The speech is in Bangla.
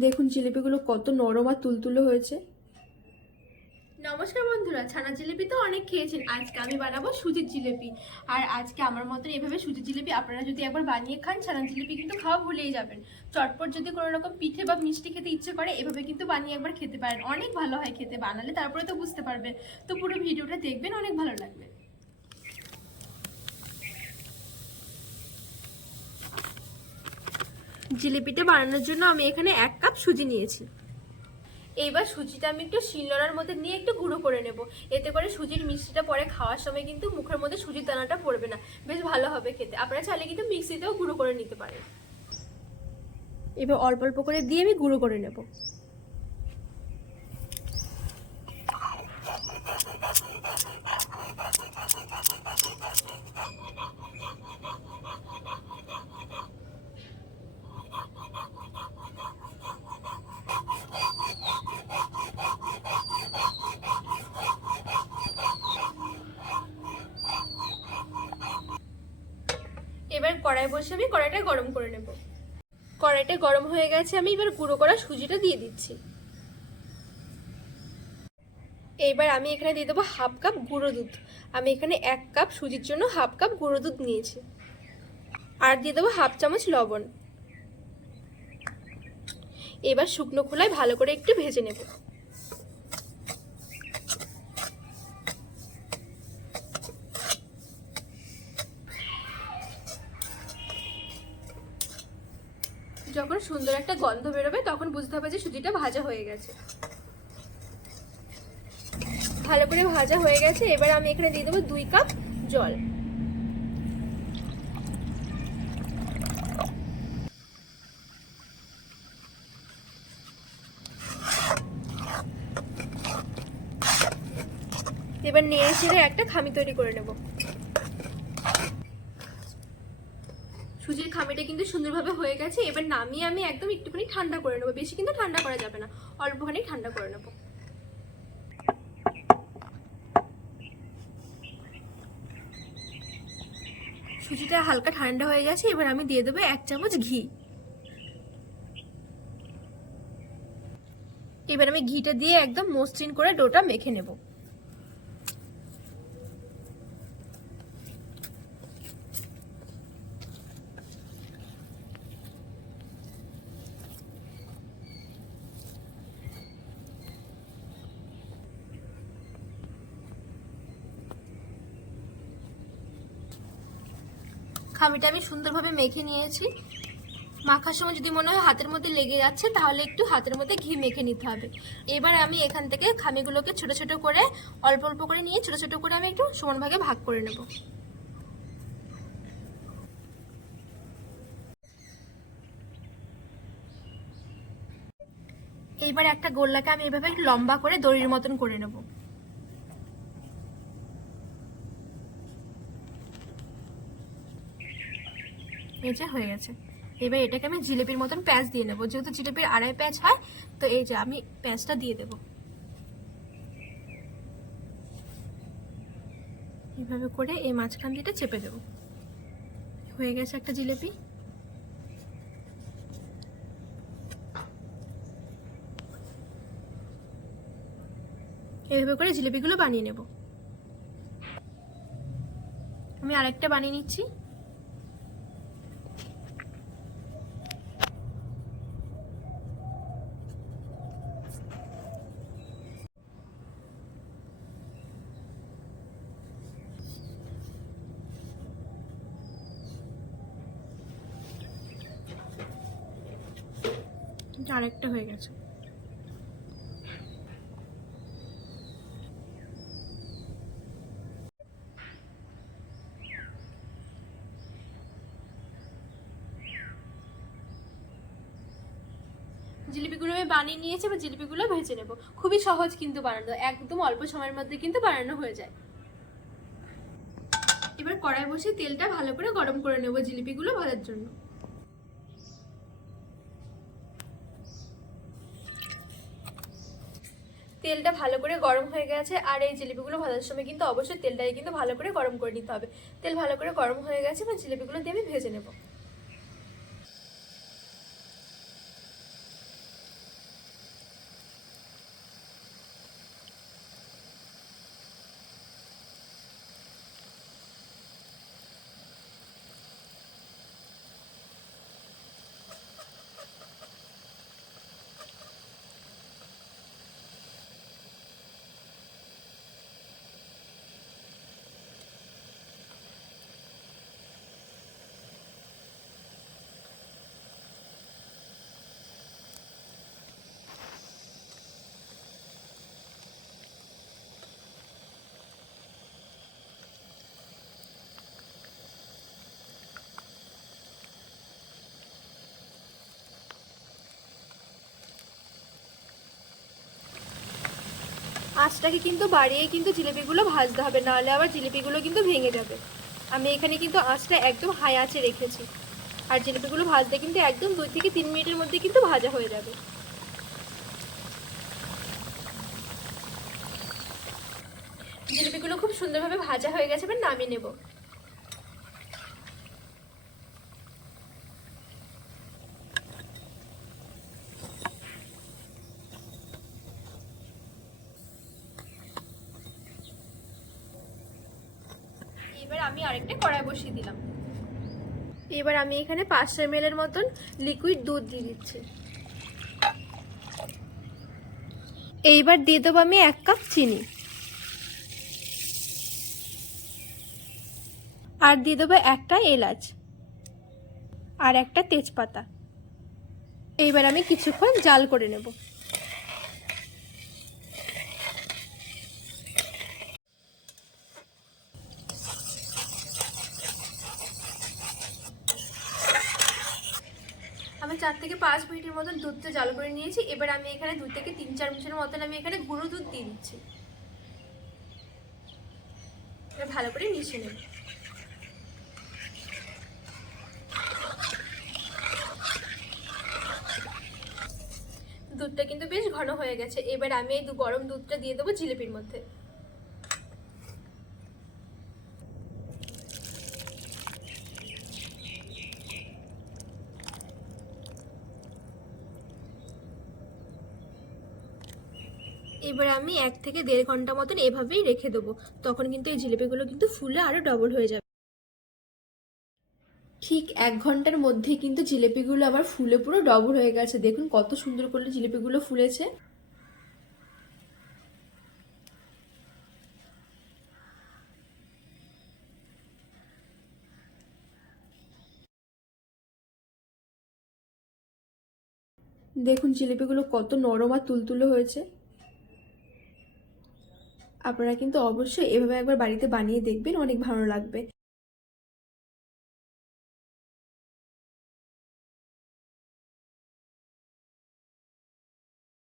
দেখুন, জিলিপিগুলো কত নরম আর তুলতুলো হয়েছে। নমস্কার বন্ধুরা, ছানা জিলিপি তো অনেক খেয়েছেন। আজকে আমি বানাবো সুজির জিলিপি। আর আজকে আমার মতন এভাবে সুজির জিলিপি আপনারা যদি একবার বানিয়ে খান, ছানা জিলিপি কিন্তু খাওয়া ভুলেই যাবেন। চটপট যদি কোনো রকম পিঠে বা মিষ্টি খেতে ইচ্ছে করে, এভাবে কিন্তু বানিয়ে একবার খেতে পারেন। অনেক ভালো হয় খেতে, বানালে তারপরে তো বুঝতে পারবেন। তো পুরো ভিডিওটা দেখবেন, অনেক ভালো লাগবে। জিলিপিটা বানানোর জন্য আমি এখানে এক কাপ সুজি নিয়েছি। এইবার সুজিটা আমি একটু শিলনোড়ার মধ্যে নিয়ে একটু গুঁড়ো করে নেব। এতে করে সুজির মিষ্টিটা পরে খাওয়ার সময় কিন্তু মুখের মধ্যে সুজির দানাটা পড়বে না। বেশ ভালো হবে খেতে। আপনারা চাইলে কিন্তু মিক্সিতেও গুঁড়ো করে নিতে পারেন। এবার অল্প অল্প করে দিয়ে আমি গুঁড়ো করে নেব। এবার কড়াই বসে আমি কড়াইটা গরম করে নেব। কড়াইটা গরম হয়ে গেছে, আমি এবার গুঁড়ো করা সুজিটা দিয়ে দিচ্ছি। এইবার আমি এখানে দিয়ে দেবো হাফ কাপ গুঁড়ো দুধ। আমি এখানে এক কাপ সুজির জন্য হাফ কাপ গুঁড়ো দুধ নিয়েছি। আর দিয়ে দেবো হাফ চামচ লবণ। এবার শুকনো খোলায় ভালো করে একটু ভেজে নেব। যখন সুন্দর একটা গন্ধ বেরোবে, তখন বুঝতে হবে যে সুজিটা ভাজা হয়ে গেছে। ভালো করে ভাজা হয়ে গেছে, এবার আমি এখানে দিয়ে দেবো দুই কাপ জল। এবার নিয়ে ছেড়ে একটা খামি তৈরি করে নেব। সুজির খামিটা কিন্তু সুন্দরভাবে হয়ে গেছে। এবার নামিয়ে আমি একদম একটুখানি ঠান্ডা করে নেব। বেশি কিন্তু ঠান্ডা করা যাবে না। অল্পখানি ঠান্ডা করে নেব। সুজিটা হালকা ঠান্ডা হয়ে গেছে। এবার আমি দিয়ে দেবো এক চামচ ঘি। এবার আমি ঘিটা দিয়ে একদম মসৃণ করে ডোটা মেখে নেব। খামিটা আমি সুন্দরভাবে মেখে নিয়েছি। মাখার সময় যদি মনে হয় হাতের মধ্যে লেগে যাচ্ছে, তাহলে একটু হাতের মধ্যে ঘি মেখে নিতে হবে। এবার আমি এখান থেকে খামিগুলোকে ছোট ছোট করে, অল্প অল্প করে নিয়ে ছোট ছোট করে আমি একটু সমান ভাগে ভাগ করে নেব। এইবার একটা গোল্লাকে আমি এভাবে লম্বা করে দড়ির মতন করে নেব। এই যে হয়ে গেছে। এবার এটাকে আমি জিলেপির মতন প্যাঁচ দিয়ে নেব। যেহেতু জিলেপির আড়াই প্যাঁচ হয়, তো এই যে আমি প্যাঁচটা দিয়ে দেবো। এইভাবে করে এই মাঝখান দিয়ে চেপে দেবো। হয়ে গেছে একটা জিলেপি। এইভাবে করে জিলেপিগুলো বানিয়ে নেব। আমি আরেকটা বানিয়ে নিচ্ছি। আরেকটা হয়ে গেছে। জিলিপিগুলো আমি বানিয়ে নিয়েছি, এবার জিলিপিগুলো ভেজে নেব। খুবই সহজ কিন্তু বানানো, একদম অল্প সময়ের মধ্যে কিন্তু বানানো হয়ে যায়। এবার কড়াই বসে তেলটা ভালো করে গরম করে নেব জিলিপিগুলো ভাজার জন্য। তেলটা ভালো করে গরম হয়ে গেছে আর এই জিলিপিগুলো ভাজার সময় কিন্তু অবশ্যই তেলটাকে কিন্তু ভালো করে গরম করে নিতে হবে। তেল ভালো করে গরম হয়ে গেছে, এবার জিলিপিগুলো দিয়ে আমি ভেজে নেব। আঁচটাকে কিন্তু বাড়িয়ে কিন্তু জিলিপিগুলো ভাজতে হবে, নাহলে আবার জিলিপিগুলো কিন্তু ভেঙে যাবে। আমি এখানে কিন্তু আঁচটা একদম হাই আঁচে রেখেছি। আর জিলিপিগুলো ভাজতে কিন্তু একদম দুই থেকে তিন মিনিটের মধ্যে কিন্তু ভাজা হয়ে যাবে। জিলিপিগুলো খুব সুন্দরভাবে ভাজা হয়ে গেছে, এবার নামিয়ে নেব। এবার আমি আরেকটা কড়াই বসিয়ে দিলাম। এবার আমি এখানে পাঁচশো এম এর মতন লিকুইড দুধ দিয়ে দিচ্ছি। এইবার দিয়ে দেবো আমি এক কাপ চিনি। আর দিয়ে দেবো একটা এলাচ। আর একটা তেজপাতা। এইবার আমি কিছুক্ষণ জাল করে নেব। চার থেকে পাঁচ মিনিটের মতন দুধটা জল করে নিয়েছি। এবার আমি এখানে দু থেকে তিন, চার মিনিটের মতন আমি এখানে গুঁড়ো দুধ দিয়ে দিচ্ছি। ভালো করে মিশিয়ে নেব। দুধটা কিন্তু বেশ ঘন হয়ে গেছে। এবার আমি এই গরম দুধটা দিয়ে দেবো জিলিপির মধ্যে। এবার আমি এক থেকে দেড় ঘণ্টা মতন এভাবেই রেখে দেবো। তখন কিন্তু এই জিলিপিগুলো কিন্তু ফুলে আরও ডবল হয়ে যাবে। ঠিক এক ঘণ্টার মধ্যে কিন্তু জিলিপিগুলো আবার ফুলে পুরো ডবল হয়ে গেছে। দেখুন কত সুন্দর করে জিলিপিগুলো ফুলেছে। দেখুন জিলিপিগুলো কত নরম আর তুলতুলে হয়েছে। আপনারা কিন্তু অবশ্যই এভাবে একবার বাড়িতে বানিয়ে দেখবেন অনেক ভালো লাগবে।